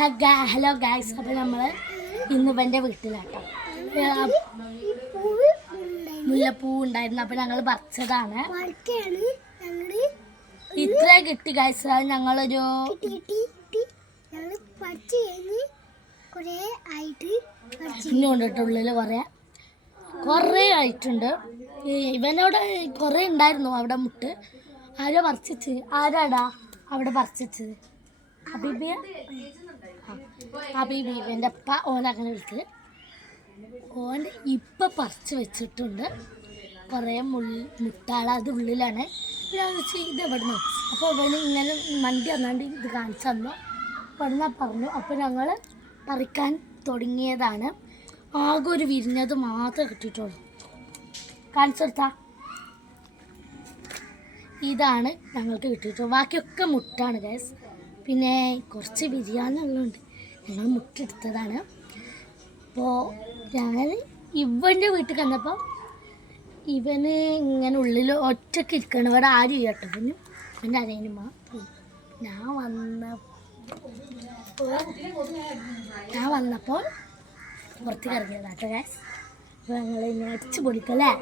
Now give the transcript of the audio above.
Hello guys, അപ്പോൾ നമ്മൾ ഇന്ന് ഇവൻ്റെ വീട്ടിലാട്ടോ. മുല്ലപ്പൂ ഉണ്ടായിരുന്നു, അപ്പോൾ ഞങ്ങൾ പറിച്ചതാണ്. ഇത്ര കിട്ടി ഗായ്സ്. അത് ഞങ്ങളൊരു ഇനി കൊണ്ടിട്ടുള്ളിൽ കുറേ ആയിട്ടുണ്ട്. ഇവനോട് കുറേ ഉണ്ടായിരുന്നു അവിടെ മുട്ട്. ആരോ പറിച്ചിച്ച്, ആരാടാ അവിടെ പറിച്ചത്? ഹബീബിയ. ഹബീബി എൻ്റെ അപ്പ ഓനങ്ങനെ വിളിച്ചത്. ഓൻ ഇപ്പം പറിച്ച് വെച്ചിട്ടുണ്ട് കുറേ മുട്ടാള. അത് ഉള്ളിലാണ്. ഞാൻ വെച്ച് ഇത് എവിടുന്ന്. അപ്പോൾ ഇവന് ഇങ്ങനെ മണ്ടി വന്നാണ്ട് ഇത് കാണിച്ചു തന്നു. ഇവിടുന്ന് പറഞ്ഞു. അപ്പോൾ ഞങ്ങൾ പറിക്കാൻ തുടങ്ങിയതാണ്. ആകെ ഒരു വിരിഞ്ഞത് മാത്രമേ കിട്ടിയിട്ടുള്ളൂ. കാണിച്ചു കൊടുത്താ ഇതാണ് ഞങ്ങൾക്ക് കിട്ടിയിട്ടുള്ളത്. ബാക്കിയൊക്കെ മുട്ടാണ് ഗൈസ്. പിന്നെ കുറച്ച് ബിരിയാണികളുണ്ട്. ഞങ്ങൾ മുട്ടെടുത്തതാണ്. അപ്പോൾ ഞങ്ങൾ ഇവൻ്റെ വീട്ടിൽ കണ്ടപ്പോൾ ഇവന് ഇങ്ങനെ ഉള്ളിൽ ഒറ്റയ്ക്ക് ഇരിക്കണം. ഇവിടെ ആരും കേട്ടോ. പിന്നെ എൻ്റെ അനിയനുമ്മ ഞാൻ വന്നപ്പോൾ പുറത്തേക്ക് ഇറങ്ങിയതാട്ടോ ഗൈസ്. അപ്പോൾ ഞങ്ങൾ ഇങ്ങനെ അടിച്ചു പൊടിക്കല്ലേ.